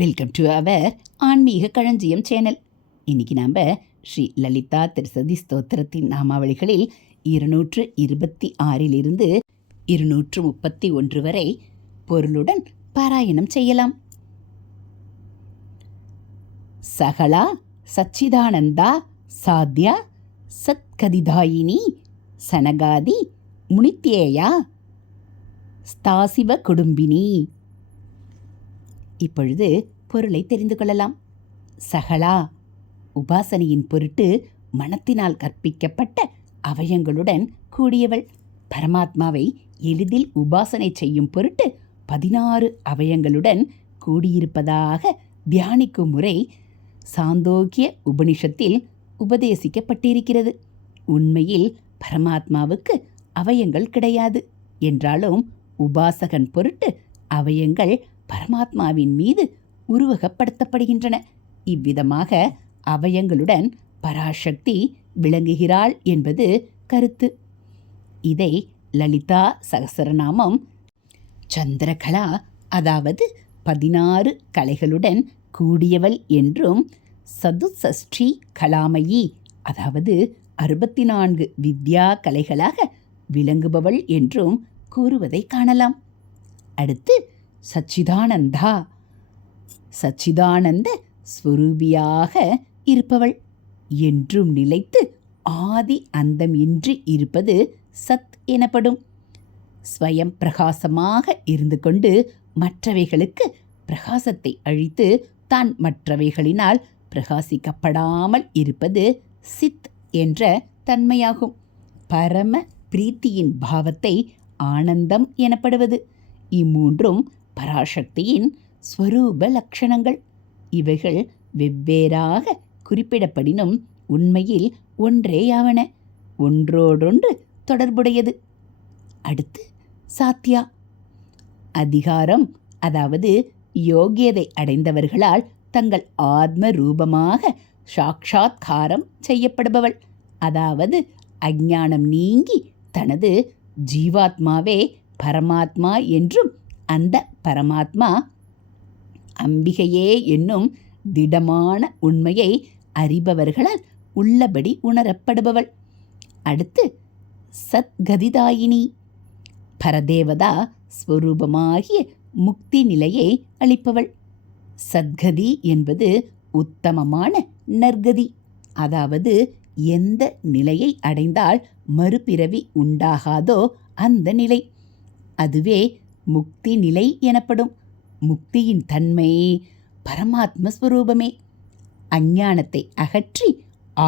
Welcome to our ஆன்மீக களஞ்சியம் channel இன்னைக்கு நாம் ஸ்ரீ லலிதா திருசதி ஸ்தோத்திரத்தின் நாமாவளிகளில் இருநூற்று இருபத்தி ஆறிலிருந்து இருநூற்று முப்பத்தி ஒன்று வரை பொருளுடன் பாராயணம் செய்யலாம். சகலா சச்சிதானந்தா சாத்யா சத்கதிதாயினி சனகாதி முனித்தேயா ஸ்தாசிவ குடும்பினி. இப்பொழுது பொருளை தெரிந்து கொள்ளலாம். சகலா உபாசனையின் பொருட்டு மனத்தினால் கற்பிக்கப்பட்ட அவயங்களுடன் கூடியவள். பரமாத்மாவை எளிதில் உபாசனை செய்யும் பொருட்டு பதினாறு அவயங்களுடன் கூடியிருப்பதாக தியானிக்கும் முறை சாந்தோக்கிய உபனிஷத்தில் உபதேசிக்கப்பட்டிருக்கிறது. உண்மையில் பரமாத்மாவுக்கு அவயங்கள் கிடையாது. என்றாலும் உபாசகன் பொருட்டு அவயங்கள் பரமாத்மாவின் மீது உருவகப்படுத்தப்படுகின்றன. இவ்விதமாக அவயங்களுடன் பராசக்தி விளங்குகிறாள் என்பது கருத்து. இதை லலிதா சகசரநாமம் சந்திரகலா அதாவது பதினாறு கலைகளுடன் கூடியவள் என்றும் சதுசஷ்டி கலாமயி அதாவது அறுபத்தி நான்கு வித்யா கலைகளாக விளங்குபவள் என்றும் கூறுவதை காணலாம். அடுத்து சச்சிதானந்தா. சச்சிதானந்த ஸ்வரூபியாக இருப்பவள். என்றும் நிலைத்து ஆதி அந்தம் இன்றி இருப்பது சத் எனப்படும். ஸ்வயம் பிரகாசமாக இருந்து கொண்டு மற்றவைகளுக்கு பிரகாசத்தை அழித்து தான் மற்றவைகளினால் பிரகாசிக்கப்படாமல் இருப்பது சித் என்ற தன்மையாகும். பரம பிரீத்தியின் பாவத்தை ஆனந்தம் எனப்படுவது. இம்மூன்றும் பராசக்தியின் ஸ்வரூப லட்சணங்கள். இவைகள் வெவ்வேறாக குறிப்பிடப்படினும் உண்மையில் ஒன்றேயாவன ஒன்றோடொன்று தொடர்புடையது. அடுத்து சாத்தியா அதிகாரம் அதாவது யோகியதை அடைந்தவர்களால் தங்கள் ஆத்ம ரூபமாக சாட்சாத்காரம் செய்யப்படுபவள். அதாவது அஜானம் நீங்கி தனது ஜீவாத்மாவே பரமாத்மா என்றும் அந்த பரமாத்மா அம்பிகையே என்னும் திடமான உண்மையை அறிபவர்களால் உள்ளபடி உணரப்படுபவள். அடுத்து சத்கதிதாயினி. பரதேவதா ஸ்வரூபமாகிய முக்தி நிலையை அளிப்பவள். சத்கதி என்பது உத்தமமான நற்கதி. அதாவது எந்த நிலையை அடைந்தால் மறுபிறவி உண்டாகாதோ அந்த நிலை. அதுவே முக்தி நிலை எனப்படும். முக்தியின் தன்மை பரமாத்ம ஸ்வரூபமே அஞ்ஞானத்தை அகற்றி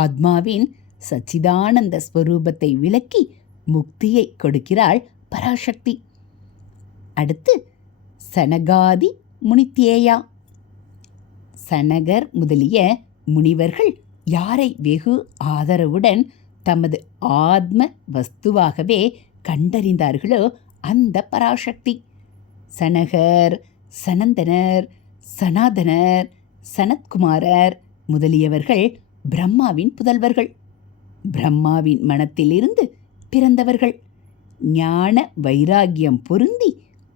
ஆத்மாவின் சச்சிதானந்த ஸ்வரூபத்தை விளக்கி முக்தியை கொடுக்கிறாள் பராசக்தி. அடுத்து சனகாதி முனித்தேயா சனகர் முதலிய முனிவர்கள் யாரை வெகு ஆதரவுடன் தமது ஆத்ம வஸ்துவாகவே கண்டறிந்தார்களோ அந்த பராசக்தி. சனகர் சனந்தனர் சனாதனர் சனத்குமாரர் முதலியவர்கள் பிரம்மாவின் புதல்வர்கள். பிரம்மாவின் மனத்திலிருந்து பிறந்தவர்கள். ஞான வைராகியம் பொருந்தி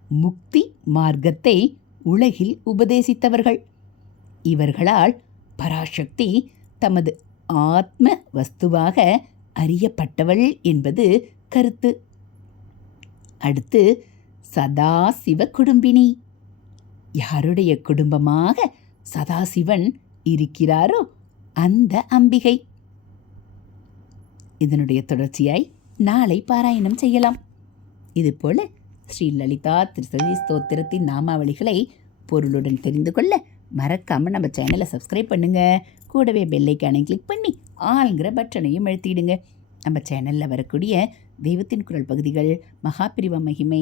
முக்தி மார்க்கத்தை உலகில் உபதேசித்தவர்கள். இவர்களால் பராசக்தி தமது ஆத்ம வஸ்துவாக அறியப்பட்டவள் என்பது கருத்து. அடுத்து சதாசிவ குடும்பினி யாருடைய குடும்பமாக சதாசிவன் இருக்கிறாரோ அந்த அம்பிகை. இதனுடைய தொடர்ச்சியாய் நாளை பாராயணம் செய்யலாம். இதுபோல ஸ்ரீ லலிதா திருசதி ஸ்தோத்திரத்தின் நாமாவளிகளை பொருளுடன் தெரிந்து கொள்ள மறக்காமல் நம்ம சேனலை சப்ஸ்கிரைப் பண்ணுங்க. கூடவே பெல்லைக்கானை கிளிக் பண்ணி ஆளுங்கிற பட்டனையும் எழுத்திடுங்க நம்ம சேனலில் வரக்கூடிய தெய்வத்தின் குரல் பகுதிகள் மகாபிரிவ மகிமை